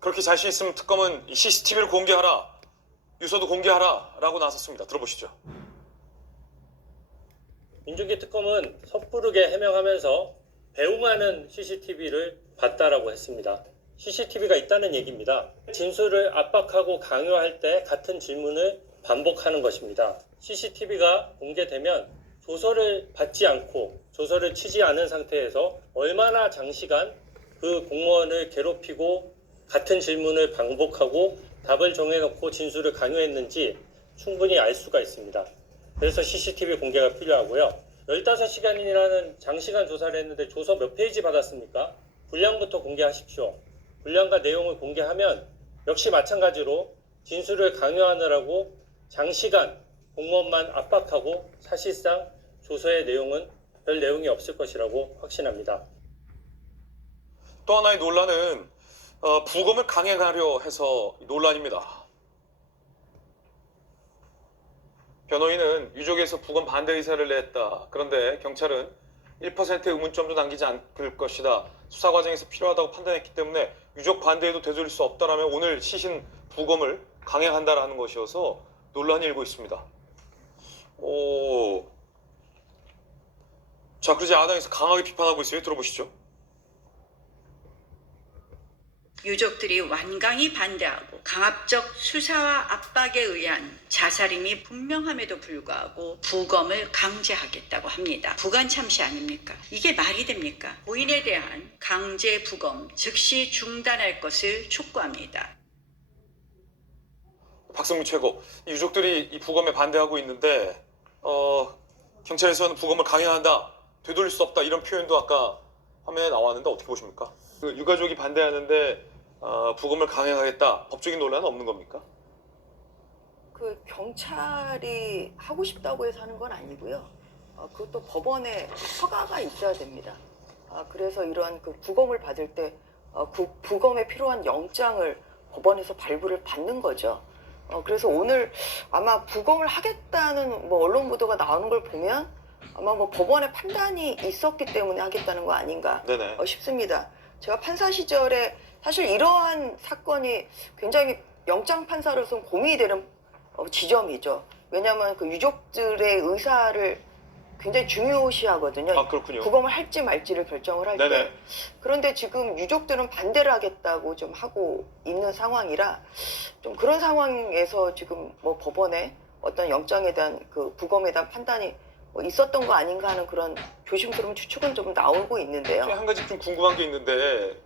그렇게 자신 있으면 특검은 이 CCTV를 공개하라, 유서도 공개하라라고 나섰습니다. 들어보시죠. 민중기 특검은 섣부르게 해명하면서 배웅하는 CCTV를 봤다라고 했습니다. CCTV가 있다는 얘기입니다. 진술을 압박하고 강요할 때 같은 질문을 반복하는 것입니다. CCTV가 공개되면 조서를 받지 않고 조서를 치지 않은 상태에서 얼마나 장시간 그 공무원을 괴롭히고 같은 질문을 반복하고 답을 정해놓고 진술을 강요했는지 충분히 알 수가 있습니다. 그래서 CCTV 공개가 필요하고요. 15시간이라는 장시간 조사를 했는데 조서 몇 페이지 받았습니까? 분량부터 공개하십시오. 분량과 내용을 공개하면 역시 마찬가지로 진술을 강요하느라고 장시간 공무원만 압박하고 사실상 조서의 내용은 별 내용이 없을 것이라고 확신합니다. 또 하나의 논란은 어, 부검을 강행하려 해서 논란입니다. 변호인은 유족에서 부검 반대 의사를 냈다. 그런데 경찰은 1%의 의문점도 남기지 않을 것이다. 수사 과정에서 필요하다고 판단했기 때문에 유족 반대에도 되돌릴 수 없다라면 오늘 시신 부검을 강행한다라는 것이어서 논란이 일고 있습니다. 오. 자, 그러지 야당에서 강하게 비판하고 있어요. 들어보시죠. 유족들이 완강히 반대하고 강압적 수사와 압박에 의한 자살임이 분명함에도 불구하고 부검을 강제하겠다고 합니다. 부관 참시 아닙니까? 이게 말이 됩니까? 고인에 대한 강제 부검 즉시 중단할 것을 촉구합니다. 박성민 최고 이 유족들이 이 부검에 반대하고 있는데 어, 경찰에서는 부검을 강행한다 되돌릴 수 없다 이런 표현도 아까 화면에 나왔는데 어떻게 보십니까? 그 유가족이 반대하는데 어, 부검을 강행하겠다 법적인 논란은 없는 겁니까? 그 경찰이 하고 싶다고 해서 하는 건 아니고요. 어, 그것도 법원에 허가가 있어야 됩니다. 아, 그래서 이러한 그 부검을 받을 때 어, 그 부검에 필요한 영장을 법원에서 발부를 받는 거죠. 어, 그래서 오늘 아마 부검을 하겠다는 뭐 언론 보도가 나오는 걸 보면 아마 뭐 법원의 판단이 있었기 때문에 하겠다는 거 아닌가 네네 어, 싶습니다. 제가 판사 시절에 사실 이러한 사건이 굉장히 영장 판사로서는 고민이 되는 어, 지점이죠. 왜냐하면 그 유족들의 의사를 굉장히 중요시하거든요. 아 그렇군요 부검을 할지 말지를 결정을 할 때. 네네 그런데 지금 유족들은 반대를 하겠다고 좀 하고 있는 상황이라 좀 그런 상황에서 지금 뭐 법원에 어떤 영장에 대한 그 부검에 대한 판단이 뭐 있었던 거 아닌가 하는 그런 조심스러운 추측은 좀 나오고 있는데요. 한 가지 좀 궁금한 게 있는데